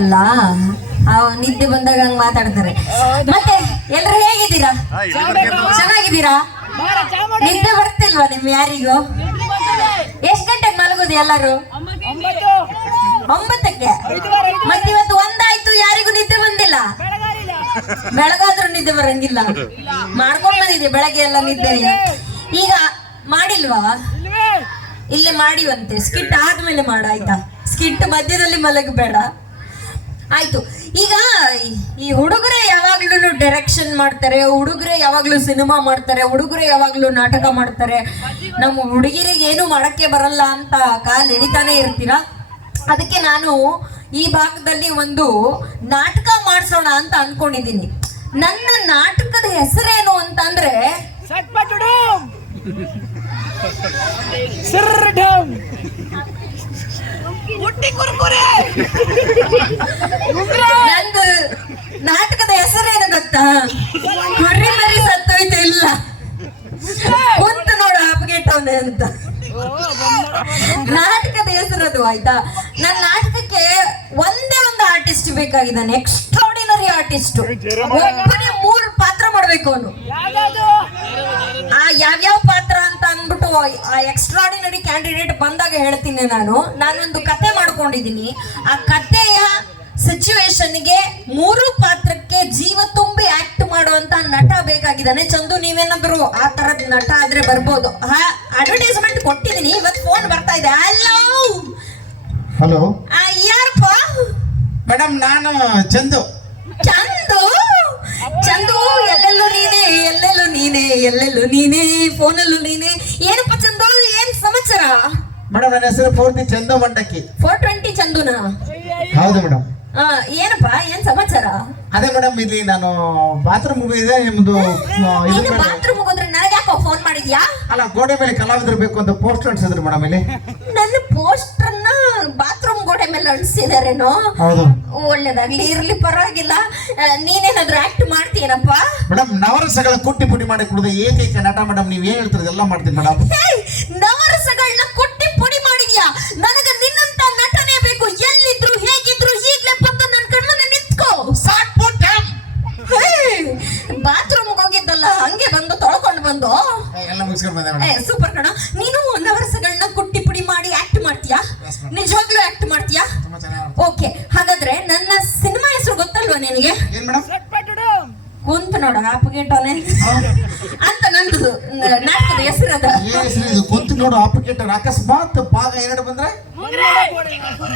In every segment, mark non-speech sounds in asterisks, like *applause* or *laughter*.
ಅಲ್ಲ? ಆ ನಿದ್ದೆ ಬಂದಾಗ ಹಂಗ ಮಾತಾಡ್ತಾರೆ. ಮತ್ತೆ ಎಲ್ರು ಹೇಗಿದ್ದೀರಾ? ಚೆನ್ನಾಗಿದ್ದೀರಾ? ನಿದ್ದೆ ಬರ್ತಿಲ್ವಾ ನಿಮ್ ಯಾರಿಗೂ? ಎಷ್ಟ್ ಗಂಟೆಗೆ ಮಲಗೋದು ಎಲ್ಲರೂ? ಒಂಬತ್ತಕ್ಕೆ? ಮತ್ತೆ ಇವತ್ತು ಒಂದಾಯ್ತು ಯಾರಿಗೂ ನಿದ್ದೆ ಬಂದಿಲ್ಲ? ಬೆಳಗಾದ್ರೂ ನಿದ್ದೆ ಬರಂಗಿಲ್ಲ. ಮಾಡ್ಕೊಂಡ್ ಬಂದಿದೆ ಬೆಳಗ್ಗೆ ಎಲ್ಲ ನಿದ್ದೆ. ಈಗ ಮಾಡಿಲ್ವಾ? ಇಲ್ಲೇ ಮಾಡಿವಂತೆ. ಸ್ಕಿಟ್ ಆದ್ಮೇಲೆ ಮಾಡ ಆಯ್ತಾ? ಸ್ಕಿಟ್ ಮಧ್ಯದಲ್ಲಿ ಮಲಗಬೇಡ. ಆಯ್ತು. ಈಗ ಈ ಹುಡುಗರೇ ಯಾವಾಗ್ಲೂ ಡೈರೆಕ್ಷನ್ ಮಾಡ್ತಾರೆ, ಹುಡುಗರೇ ಯಾವಾಗ್ಲೂ ಸಿನಿಮಾ ಮಾಡ್ತಾರೆ, ಹುಡುಗರೇ ಯಾವಾಗ್ಲೂ ನಾಟಕ ಮಾಡ್ತಾರೆ. ನಮ್ಮ ಹುಡುಗಿರಿಗೆ ಏನು ಮಾಡಕ್ಕೆ ಬರಲ್ಲ ಅಂತ ಕಾಲ್ ಎಳಿತಾನೆ ಇರ್ತೀರಾ? ಅದಕ್ಕೆ ನಾನು ಈ ಭಾಗದಲ್ಲಿ ಒಂದು ನಾಟಕ ಮಾಡಿಸೋಣ ಅಂತ ಅನ್ಕೊಂಡಿದ್ದೀನಿ. ನನ್ನ ನಾಟಕದ ಹೆಸರೇನು ಅಂತಂದ್ರೆ ಸಿರ್ಡಮ್ ಹುಟ್ಟಿ ಕುರ್ಕುರೆ. ನಂದು ನಾಟಕದ ಹೆಸರೇನು ಗೊತ್ತಾ? ಕುರಿ ಮರಿ ಸತ್ತೋಯ್ತು ಇಲ್ಲ. ಕುಂತು ನೋಡು ಅಪ್ಗೆಟ್ಟವನೆ ಅಂತ. ನಾಟಕದ ಹೆಸರದು ಆಯ್ತಾ? ನನ್ನ ನಾಟಕಕ್ಕೆ ಒಂದೇ ಒಂದು ಆರ್ಟಿಸ್ಟ್ ಬೇಕಾಗಿದ್ದಾನೆ ಎಕ್ಸ್ಟ್ರಾಡಿನರಿ ಆರ್ಟಿಸ್ಟ್ ಒಬ್ಬನೇ ಮೂರು ಪಾತ್ರ ಮಾಡ್ಬೇಕು ಅವನು. ಆ ಯಾವ್ಯಾವ ಪಾತ್ರ ಅಂತ ಅಂದ್ಬಿಟ್ಟು ಆ ಎಕ್ಸ್ಟ್ರಾಡಿನರಿ ಕ್ಯಾಂಡಿಡೇಟ್ ಬಂದಾಗ ಹೇಳ್ತೀನಿ ನಾನು. ನಾನೊಂದು ಕತೆ ಮಾಡ್ಕೊಂಡಿದ್ದೀನಿ. ಆ ಕತೆಯ ಸಿಚುವೇಶನ್ಗೆ ಮೂರು ಪಾತ್ರಕ್ಕೆ ಜೀವ ತುಂಬಿ ಆಕ್ಟ್ ಮಾಡುವಂತ ನಟ ಬೇಕಾಗಿದ್ದಾನೆ. ಚಂದು ನೀವೇನಾದ್ರು ಆ ತರದ ನಟ ಆದ್ರೆ ಬರ್ಬೋದು. ಅಡ್ವರ್ಟೈಸ್ಮೆಂಟ್ ಕೊಟ್ಟಿದ್ದೀನಿ. ಇವತ್ತು ಫೋನ್ ಬರ್ತಾ ಇದೆ. ಹಲೋ ಹಲೋ ಯಾರಪ್ಪ? ಮೇಡಮ್ ನಾನು ಚಂದು. ನೀನೇ ಎಲ್ಲೆಲ್ಲೂ ನೀನೇ ಫೋನಲ್ಲೂ ನೀನೇ. ಏನಪ್ಪ ಚಂದ ಏನ್ ಸಮಾಚಾರ? ಮೇಡಮ್ ನನ್ನ ಹೆಸರು ಪೂರ್ತಿ ಚಂದ ಮಂಡಕ್ಕಿ ಫೋರ್ ಟ್ವೆಂಟಿ ಚಂದುನಾ? ಹೌದು ಮೇಡಮ್. ಆ, ಏನಪ್ಪ ಏನ್ ಸಮಾಚಾರ? ಅದೇ ಮೇಡಮ್ ಇಲ್ಲಿ ನಾನು ಬಾತ್ರೂಮ್ ಇದೆ ನಿಮ್ದು ಆ, ಇದು ನೀನು ಮೇಲೆ- ಬಾತ್ರೂಮ್ ಹೋದ್ರೆ ನನಗೆ ಯಾಕೋ ಫೋನ್ ಮಾಡಿದ್ಯಾ? ಅಲ್ಲ ಗೋಡೆ ಮೇಲೆ ಕಲಾವಿದರು ಬೇಕು ಅಂತ ಪೋಸ್ಟ್ ಅಂಟಿಸಿದ್ರು ಮೇಡಮ್ ಇಲ್ಲಿ. ನನ್ನ ಪೋಸ್ಟರ್ನ ಹೌದು. ಒಳ್ಳೇದಾಗ್ಲಿ ಇರ್ಲಿ ಪರವಾಗಿಲ್ಲ. ನೀನೇನಾದರೂ ಆಕ್ಟ್ ಮಾಡ್ತೀನಪ್ಪ ಮೇಡಮ್ ನವರಸಗಳ ಕುಟ್ಟಿ ಪುಡಿ ಮಾಡಿ ಕುಡಿದ ಏಕೈಕ ನಟ ಮೇಡಮ್ ನೀವ್ ಏನ್ ಹೇಳ್ತೀರಿ? ಎಲ್ಲ ಮಾಡ್ತೀನಿ ಮೇಡಮ್. ನವರಸಗಳನ್ನ ಕುಟ್ಟಿ ಪುಡಿ ಮಾಡಿದ್ಯಾ? ನನಗ ನಿನ್ನಂತ ನಟನೆ ಬೇಕು. ಎಲ್ಲಿದ್ರು ಹೇಗಿದ್ರು ಈಗ್ಲೇ ಬಂದು ನನ್ನ ಕಣ್ಮುಂದೆ ನಿಂತ್ಕೋ. ಬಾತ್ರೂಮ್ ಹೋಗಿದ್ದಲ್ಲ ಹಂಗೆ ಬಂದು ತೊಳ್ಕೊಂಡು ಬಂದು. ಎಲ್ಲ ಮುಗಿಸ್ಕೊಂಡು ಬಂದೆ ಸೂಪರ್ ಕಣ. ನೀನು ನವರಸಗಳನ್ನ ಕುಟ್ಟಿ ಪುಡಿ ಮಾಡಿ ಆಕ್ಟ್ ಮಾಡ್ತೀಯಾ. ನಿಜವಾಗ್ಲೂ ಆಕ್ಟ್ ಮಾಡ್ತೀಯಾ? ಓಕೆ ಹಾಗಾದ್ರೆ ನನ್ನ ಸಿನಿಮಾ ಹೆಸರು ಗೊತ್ತಲ್ವಾ ನಿನಗೆ? ಕುಂತ ನೋಡ ಆಪಗೇಟೋನೆ ಅಂತ ನಂದು ನಾಟಕದ ಹೆಸರು ಇದು? ಕುಂತ ನೋಡು ಅಪ್ಪಗೆಟ್ಟ ಅಕಸ್ಮಾತ್ ಭಾಗ ಎರಡು ಬಂದ್ರೆ?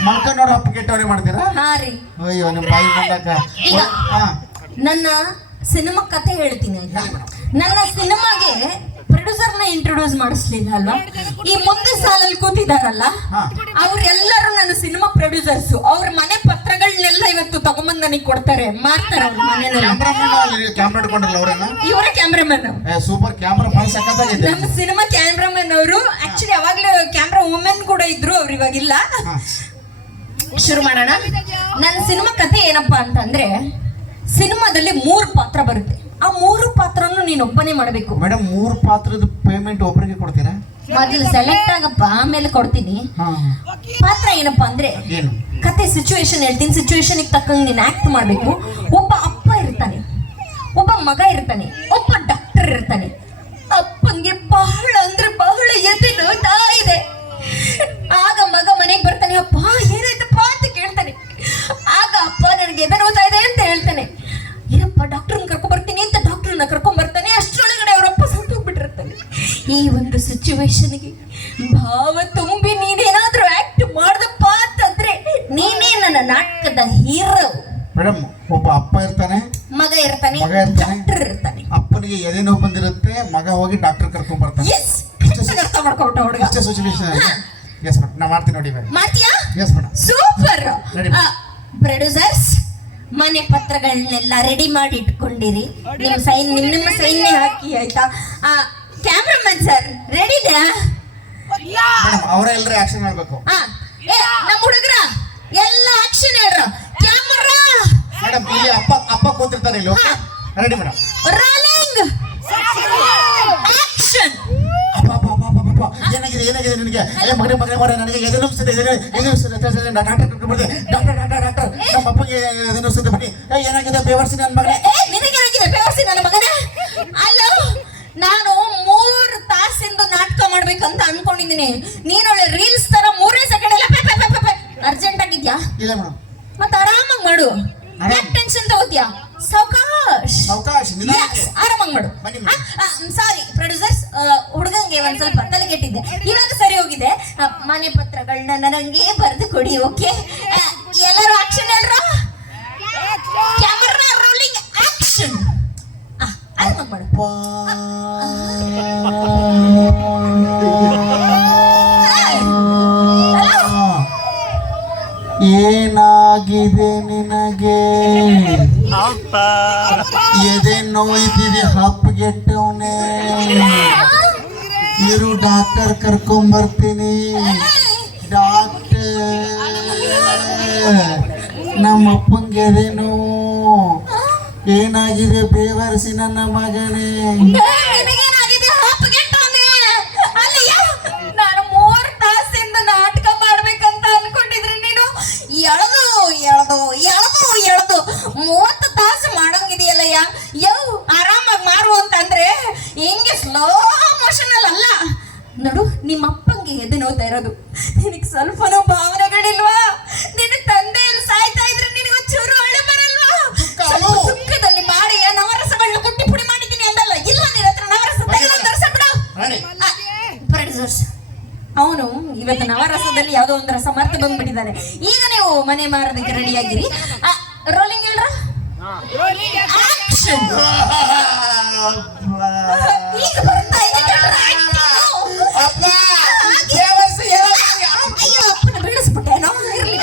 ಮಲ್ಕ ನೋಡು ಅವರೇ ಮಾಡ್ತೀರಾ? ಹಾ ರೀ. ಅಯ್ಯೋ ನಿಮ್ಮ ಬಾಯಿ ಬಂದಾಗ. ಈಗ. ನನ್ನ ಸಿನಿಮಾ ಕತೆ ಹೇಳ್ತೀನಿ ಆಯ್ತಾ? ನನ್ನ ಸಿನಿಮಾಗೆ ಪ್ರೊಡ್ಯೂಸರ್ನ ಇಂಟ್ರೊಡ್ಯೂಸ್ ಮಾಡಿಸ್ಲಿಲ್ಲ ಅಲ್ವಾ? ಈ ಮುಂದೆ ಸಾಲಲ್ಲಿ ಕೂತಿದಾರಲ್ಲ. ಅವ್ರೆಲ್ಲರೂ ನನ್ನ ಸಿನಿಮಾ ಪ್ರೊಡ್ಯೂಸರ್ಸ್ ಅವ್ರ ಮನೆ ಪತ್ರಗಳನ್ನೆಲ್ಲ ಇವತ್ತು ತಗೊಂಬಂದ್ ನನಗೆ ಕೊಡ್ತಾರೆ. ಮಾಡ್ತಾರೆ ಅವ್ರ ಮನೆಯಲ್ಲಿ. ಇವರ ಕ್ಯಾಮ್ರಾಮನ್ ಸೂಪರ್ ಕ್ಯಾಮ್ರಾ ನಮ್ಮ ಸಿನಿಮಾ ಕ್ಯಾಮ್ರಾಮನ್ ಅವರು ಆಕ್ಚುಲಿ ಯಾವಾಗ್ಲೂ ಕ್ಯಾಮ್ರಾ ವುಮೆನ್ ಕೂಡ ಇದ್ರು ಅವ್ರು ಇವಾಗಿಲ್ಲ. ಶುರು ಮಾಡೋಣ. ನನ್ನ ಸಿನಿಮಾ ಕತೆ ಏನಪ್ಪಾ ಅಂತಂದ್ರೆ ಸಿನಿಮಾದಲ್ಲಿ ಮೂರು ಪಾತ್ರ ಬರುತ್ತೆ. ಆ ಮೂರು ಪಾತ್ರನು ನೀನು ಒಬ್ಬನೇ ಮಾಡಬೇಕು. ಮೇಡಮ್ ಮೂರು ಪಾತ್ರದ ಪೇಮೆಂಟ್ ಒಬ್ಬರಿಗೆ ಕೊಡ್ತೀರಾ? ಮೊದಲು ಸೆಲೆಕ್ಟ್ ಆಗಪ್ಪ ಆಮೇಲೆ ಕೊಡ್ತೀನಿ. ಹಾ. ಪಾತ್ರ ಏನಪ್ಪಾ ಅಂದ್ರೆ ಏನು? ಕತೆ ಸಿಚುವೇಶನ್ ಹೇಳ್ತೀನಿ ಸಿಚುವೇಶನ್ ತಕ್ಕಂಗೆ ನೀನು ಆಕ್ಟ್ ಮಾಡಬೇಕು. ಒಬ್ಬ ಅಪ್ಪ ಇರ್ತಾನೆ ಒಬ್ಬ ಮಗ ಇರ್ತಾನೆ ಒಬ್ಬ ಡಾಕ್ಟರ್ ಇರ್ತಾನೆ. ಅಪ್ಪಂಗೆ ಬಹಳ ಅಂದ್ರೆ ಬಹಳ ಎದೆ ನೋಯ್ತಾ ಇದೆ. ಆಗ ಮಗ ಮನೆಗೆ ಬರ್ತಾನೆ ಅಪ್ಪ ಏನಾಯ್ತಪ್ಪ? ಅಂತ ಕೇಳ್ತಾನೆ. ಆಗ ಅಪ್ಪ ನನಗೆ ಎದೆ ನೋಯ್ತಾ ಇದೆ ಅಂತ ಹೇಳ್ತಾನೆ. ಡಾಕ್ಟರ್ನ ಕರ್ಕೊಂಡ್ ಬರ್ತಾನೆ ಅಷ್ಟರೊಳಗಡೆ ಅವರಪ್ಪ ಸತ್ತೋಗ್ಬಿಟ್ಟಿರ್ತಾನೆ. ಈ ಒಂದು ಸಿಚುವೇಶನ್ಗೆ ಭಾವ ತುಂಬಿ ನೀನೇನಾದ್ರೂ ಆಕ್ಟ್ ಮಾಡ್ದಪ್ಪ ಅಂತಂದ್ರೆ ನೀನೇ ನನ್ನ ನಾಟಕದ ಹೀರೋ ಮೇಡಮ್ ಒಬ್ಬ ಅಪ್ಪ ಇರ್ತಾನೆ ಮಗ ಇರ್ತಾನೆ ಮಗ ಇರ್ತಾನೆ. ಡಾಕ್ಟರ್ ಇರ್ತಾನೆ. ಅಪ್ಪನಿಗೆ ಎದೆ ನೋವು ಬಂದಿರುತ್ತೆ ಮಗ ಹೋಗಿ ಡಾಕ್ಟರ್ ಕರ್ಕೊಂಡ್ ಬರ್ತಾನೆ. ಎಸ್ ಅರ್ಥ ಮಾಡ್ಕೊಬಿಟ್ಟ ಹುಡುಗ. ಇಷ್ಟೇ ಸಿಚುವೇಶನ್ ಎಸ್ ಮೇಡಮ್ ನಾ ಮಾಡ್ತೀನಿ ನೋಡಿ ಮೇಡಮ್ ಮಾಡ್ತೀಯಾ? ಎಸ್ ಮೇಡಮ್ ಸೂಪರ್ ನೋಡಿ ಪ್ರೊಡ್ಯೂಸರ್ಸ್ ಮನೆ ಪತ್ರಗಳನ್ನೆಲ್ಲ ರೆಡಿ ಮಾಡಿ ಇಟ್ಕೊಂಡಿರಿ. ನಿಮ್ಮ ಸೈನ್ ನಿಮ್ ನಿಮ್ಮ ಸೈನ್ ಹಾಕಿ ಆಯ್ತಾ? ಆ ಕ್ಯಾಮ್ರಾಮನ್ ಸರ್ ರೆಡಿ ಮೇಡಮ್ ಅವರೇ ಎಲ್ಲರೂ ಆಕ್ಷನ್ ಮಾಡಬೇಕು. ಆ, ಏ ನಮ್ಮ ಹುಡುಗರ ಎಲ್ಲ ಆಕ್ಷನ್ ಹೇಳ್ರ. ಕ್ಯಾಮರಾ ಮೇಡಮ್ ಇಲ್ಲಿ ಅಪ್ಪ ಅಪ್ಪ ಕೂತಿರ್ತಾರೆ ಇಲ್ಲಿ ರೆಡಿ ಮೇಡಮ್ ರೋಲಿಂಗ್ ಆಕ್ಷನ್ ಅಪ್ಪ ಅಪ್ಪ ಅಪ್ಪ ಅಪ್ಪ ಅಪ್ಪ ಏನಾಗಿದೆ ಏನಾಗಿದೆ ನಿನಗೆ? ಏ ಮಗನೇ ಮಗನೇ ಮಾಡಿ ನನಗೆ ಎದೆ ನುಗ್ಸಿದೆ ಎದೆ ಎದೆ ನುಗ್ಸಿದೆ ಡಾಕ್ಟರ್ ಡಾಕ್ಟರ್ ನಮ್ಮ ಅಪ್ಪಗೆ ಸುದ್ದಿ ಬನ್ನಿ ಏ, ಏನಾಗಿದೆ ಬೇವರ್ಸಿ ನನ್ನ ಮಗನೇ? ಏ ನಿನಗೇನಾಗಿದೆ ಬೇವರ್ಸಿ ನನ್ನ ಮಗನೇ? ಅಲ್ಲ ನಾನು ಮೂರು ತಾಸಿಂದ ನಾಟಕ ಮಾಡ್ಬೇಕಂತ ಅನ್ಕೊಂಡಿದ್ದೀನಿ. ನೀನೊಳ್ಳೆ ರೀಲ್ಸ್ ತರ ಮೂರೇ ಸೆಕೆಂಡ್ ಎಲ್ಲ ಅರ್ಜೆಂಟ್ ಆಗಿದ್ಯಾ? ಇಲ್ಲ ಮೇಡಮ್ ಮತ್ತೆ ಆರಾಮಾಗಿ ಮಾಡು. ಯಾಕೆ ಟೆನ್ಷನ್ ತಗೋತಿಯಾ? ಸಾವಕಾಶ್ ನಿಧಾನಕ್ಕೆ. ಆರಾಮಾಗಿ ಮಾಡು. ಸಾರಿ ಪ್ರೊಡ್ಯೂಸರ್ಸ್ ಹುಡುಗಂಗೆ ಒಂದ್ ಸ್ವಲ್ಪ ತಲೆ ಕೆಟ್ಟಿದ್ದೆ. ಇವಾಗ ಸರಿ ಹೋಗಿದೆ. ಮನೆ ಪತ್ರಗಳನ್ನ ನನಗೆ ಬರೆದು ಕೊಡಿ ಓಕೆ ಕ್ಯಾಮರಾ ರೋಲಿಂಗ್ ಆಕ್ಷನ್ ಆರಾಮಾಗಿ ಮಾಡು ಏನಾಗಿದೆ ನಿನಗೆ? ಎದೆ ನೋಯ್ತಿದೆ ಹಪ್ಪಗೆಟ್ಟವನೇ ಇರು ಡಾಕ್ಟರ್ ಕರ್ಕೊಂಬರ್ತೀನಿ. ಡಾಕ್ಟರ್ ನಮ್ಮ ಅಪ್ಪಂಗೆ ಎದೆ ಏನಾಗಿದೆ? ಬೇವರಿಸಿ ನನ್ನ ಮಗನೇ. ನಾನು ಮೂರು ತಾಸಿಂದ ನಾಟಕ ಮಾಡ್ಬೇಕಂತ ಅನ್ಕೊಂಡಿದ್ರೆ ನೀನು. ಎಳ್ದು ಎಳ್ದು ಎಳ್ದು ಎಳ್ದು. ಮೂವತ್ತು ತಾಸು ಮಾಡಂಗಿದೆಯಲ್ಲಯ್ಯ? ಯವ್ ಆರಾಮಾಗಿ ಮಾರು ಅಂತಂದ್ರೆ ಹಿಂಗೆ ಸ್ಲೋ ಮೋಷನ್ ಅಲ್ಲ ನೋಡು ನಿಮ್ಮ ಅಪ್ಪಂಗೆ ಎದೆ ನೋವ್ತಾ ಇರೋದು. ನಿನಗೆ ಸ್ವಲ್ಪನೂ ಭಾವನೆಗಳಿಲ್ವಾ ನವರಸದಲ್ಲಿ ಸಮರ್ಥ ಬಂದ್ಬಿಟ್ಟಿದ್ದಾರೆ ಈಗ ನೀವು ಮನೆ ಮಾರೋದಕ್ಕೆ ರೆಡಿ ಆಗಿರಿ ರೋಲಿಂಗ್ ಹೇಳ್ರಾ? ಈಗ ಬರ್ತಾ ಇದೆ. ಅಯ್ಯೋ ಅಪ್ಪನ ಇರ್ಲಿ.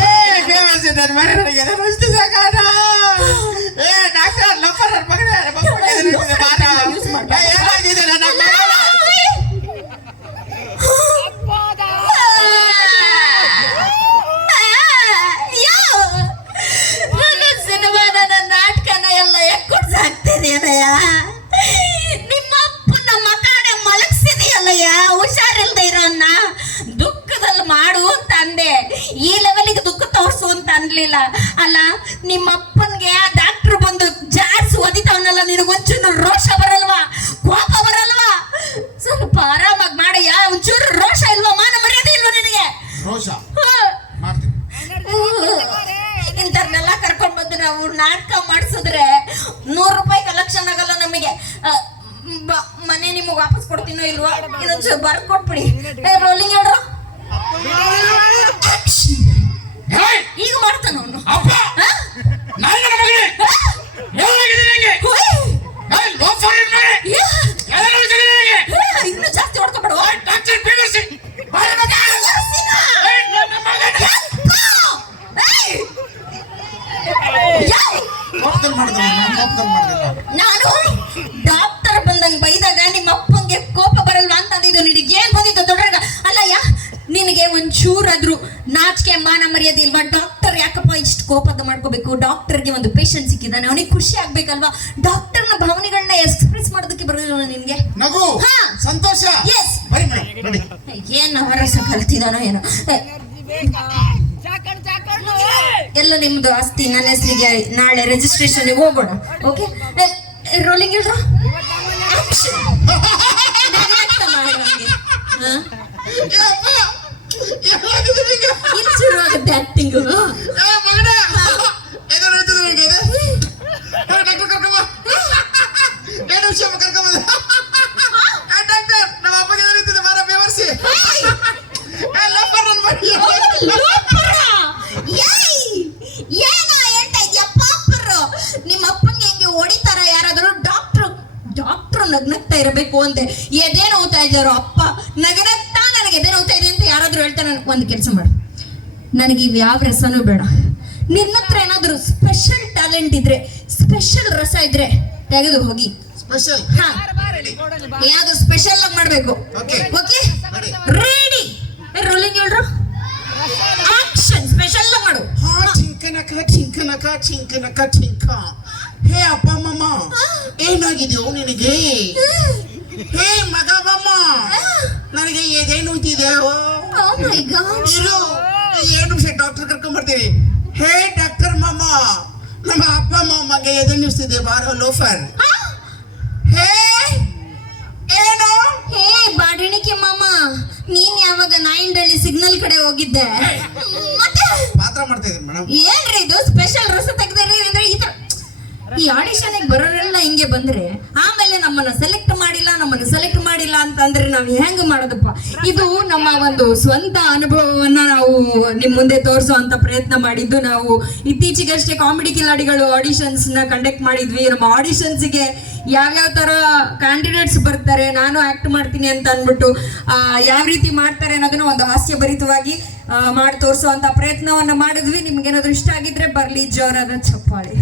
ಮಾಡು ಅಂತ ಅಂದೆ. ಈ ಲೆವೆಲ್ಗೆ ದುಃಖ ತೋರಿಸು ಅಂತ ಅನ್ಲಿಲ್ಲ. ಅಲ್ಲ ನಿಮ್ಮ ಅಪ್ಪನ್ಗೆ ಆ ಡಾಕ್ಟರ್ ಬಂದು ಜಾಸ್ತಿ ಒದಿತಾವನಲ್ಲ ನಿನಗೆ ಒಂಚೂರು ರೋಷ ಬರಲ್ವಾ? ಕೋಪ ಬರಲ್ವಾ? ಸ್ವಲ್ಪ ಆರಾಮಾಗಿ ಮಾಡಯ್ಯ ಒಂಚೂರು ರೋಷ ಇಲ್ವಾ? ಮಾನ ಮರ್ಯಾದೆ ಇಲ್ವಾ ನಿನಗೆ? ರೋಷ? ಇಂಥವ್ರನ್ನೆಲ್ಲ ಕರ್ಕೊಂಡ್ ಬಂದು ನಾವು ನಾಟಕ ಮಾಡಿಸಿದ್ರೆ ನೂರು ರೂಪಾಯಿ ಕಲೆಕ್ಷನ್ ಆಗಲ್ಲ ನಮಗೆ. ಮನೆ ನಿಮಗೆ ವಾಪಸ್ ಕೊಡ್ತೀನೋ ಇಲ್ವಾ? ಇದೊಂಚೂರು ಬರ್ಕೊಟ್ಬಿಡಿ. ರೋಲಿಂಗ್ ಹೇಳ್ರು! ಈಗ ಮಾಡ್ತಾನ ಅವನು. ಅಪ್ಪ. ನನ್ನ ಮಗನೇ. ಏನಾಗಿದೆ ನಿನಗೆ ಹೇ ಇವ್ನ್ ಒಂಚೂರಾದ್ರೂ ನಾಚಿಕೆ ಮಾನ ಮರ್ಯಾದೆ ಇಲ್ವಾ? ಡಾಕ್ಟರ್ ಯಾಕಪ್ಪ ಇಷ್ಟು ಕೋಪದ ಮಾಡ್ಕೋಬೇಕು? ಡಾಕ್ಟರ್ಗೆ ಒಂದು ಪೇಷಂಟ್ ಸಿಕ್ಕಿದ್ದಾನೆ. ಅವನಿಗೆ ಖುಷಿ ಆಗ್ಬೇಕಲ್ವಾ? ಡಾಕ್ಟರ್ನ ಭಾವನೆಗಳನ್ನ ಎಕ್ಸ್ಪ್ರೆಸ್ ಮಾಡೋದಕ್ಕೆ ಬರೋದಿಲ್ಲ ನಿಮ್ಗೆ ನಗು ಹಾ. ಸಂತೋಷ? ಎಸ್ ಏನ್ ಹೊರಸ ಕಲ್ತಿದಾನೋ ಏನೋ. ಎಲ್ಲ ನಿಮ್ದು ಆಸ್ತಿ ನನ್ನ ಹೆಸರಿಗೆ ನಾಳೆ ರಿಜಿಸ್ಟ್ರೇಷನ್ ಹೋಗೋಣ. ಓಕೆ ರೋಲಿಂಗ್ ಹೇಳ್ರು? ಹಾ? *laughs* ನಿನಗೆ? ಇಲ್ಲಿ ಶುರು ಆಗುತ್ತೆ ಆಕ್ಟಿಂಗ್ ಹೊಡಿತಾರ ಯಾರಾದರೂ ಡಾಕ್ಟ್ರು ಡಾಕ್ಟ್ರು ನಗ್ನಗ್ತಾ ಇರಬೇಕು ಅಂತೆ ಎದೆ ನೋವ್ತಾ ಇದ್ದಾರೋ ಒಂದು ಕೆಲಸ ಮಾಡು. ನನಗೆ ಇವ್ ಯಾವ ರಸನೂ ಬೇಡ. ನಿನ್ನ ಹತ್ರ ಏನಾದರೂ ಸ್ಪೆಷಲ್ ಟ್ಯಾಲೆಂಟ್ ಇದ್ರೆ ಸ್ಪೆಷಲ್ ರಸ ಇದ್ರೆ ತೆಗೆದು ಹೋಗಿ. ಸ್ಪೆಷಲ್ ಹಾ. ಯಾವುದು ಸ್ಪೆಷಲ್ ಆಗಿ ಮಾಡ್ಬೇಕು. ಓಕೆ ರೆಡಿ ರೋಲಿಂಗ್ ಹೇಳ್ರು? ಆಕ್ಷನ್ ಸ್ಪೆಷಲ್ ಆಗಿ ಮಾಡು. ಹಾ ಚಿಂಕನಕ ಚಿಂಕನಕ ಚಿಂಕನಕ ಚಿಂಕ. ಹೇ ಅಪ್ಪ ಮಮ್ಮ ಏನಾಗಿದೆಯೋ ನಿನಗೆ? ಹೇ ಮಗ ಮಮ್ಮ ನನಗೆ ಎದೆ ನೋಯ್ತಿದೆ my God. ಇರು *laughs* ನಿಮಿಷ ಡಾಕ್ಟರ್ ಕರ್ಕೊಂಡ್ ಬರ್ತೀನಿ. ಹೇ ಡಾಕ್ಟರ್ ಮಾಮ. ನಮ್ಮ ಅಪ್ಪ ಮಾಮಗೆ ಎದೆ ನಿಲ್ಸಿದೆ ಬಾರೋ ಲೋಫರ್ *gasps* ಹೇ ಏನು? ಹೇ ಬಾಡಿಣಿಕೆ ಮಾಮ. ನೀನ್ ಯಾವಾಗ ನಾಯಿಂಡಳ್ಳಿ ಸಿಗ್ನಲ್ ಕಡೆ ಹೋಗಿದ್ದೆ? ಮತ್ತೆ? ಪಾತ್ರ ಮಾಡ್ತಾ ಇದ್ದೀನಿ ಮೇಡಮ್. ಏನ್ರಿ ಇದು? ಸ್ಪೆಷಲ್ ರಸ ತೆಗ್ದಿರಿ ಅಂದ್ರೆ ಈ ತರ ಈ ಆಡಿಷನ್ ಬರೋರೆಲ್ಲ ಹಿಂಗೆ ಬಂದ್ರೆ ಆಮೇಲೆ ನಮ್ಮನ್ನ ಸೆಲೆಕ್ಟ್ ಅಂತಂದ್ರೆ ನಾವ್ ಹೆಂಗ್ ಮಾಡೋದಪ್ಪ? ಇದು ನಮ್ಮ ಒಂದು ಸ್ವಂತ ಅನುಭವವನ್ನ ನಾವು ನಿಮ್ ಮುಂದೆ ತೋರಿಸುವಂತ ಪ್ರಯತ್ನ ಮಾಡಿದ್ದು ನಾವು ಇತ್ತೀಚೆಗಷ್ಟೇ ಕಾಮಿಡಿ ಕಿಲಾಡಿಗಳು ಆಡಿಷನ್ಸ್ನ ಕಂಡಕ್ಟ್ ಮಾಡಿದ್ವಿ. ನಮ್ಮ ಆಡಿಷನ್ಸ್ಗೆ ಯಾವ್ಯಾವ ತರ ಕ್ಯಾಂಡಿಡೇಟ್ಸ್ ಬರ್ತಾರೆ ನಾನು ಆಕ್ಟ್ ಮಾಡ್ತೀನಿ ಅಂತ ಅಂದ್ಬಿಟ್ಟು ಆ, ಯಾವ ರೀತಿ ಮಾಡ್ತಾರೆ ಅನ್ನೋದನ್ನ ಒಂದು ಹಾಸ್ಯಭರಿತವಾಗಿ ಮಾಡಿ ಮಾಡಿ ಅಂತ ಪ್ರಯತ್ನವನ್ನ ಮಾಡಿದ್ವಿ. ನಿಮ್ಗೆ ಏನಾದ್ರು ಇಷ್ಟ ಆಗಿದ್ರೆ ಬರ್ಲಿ ಜೋರಾದ ಚಪ್ಪಾಳಿ.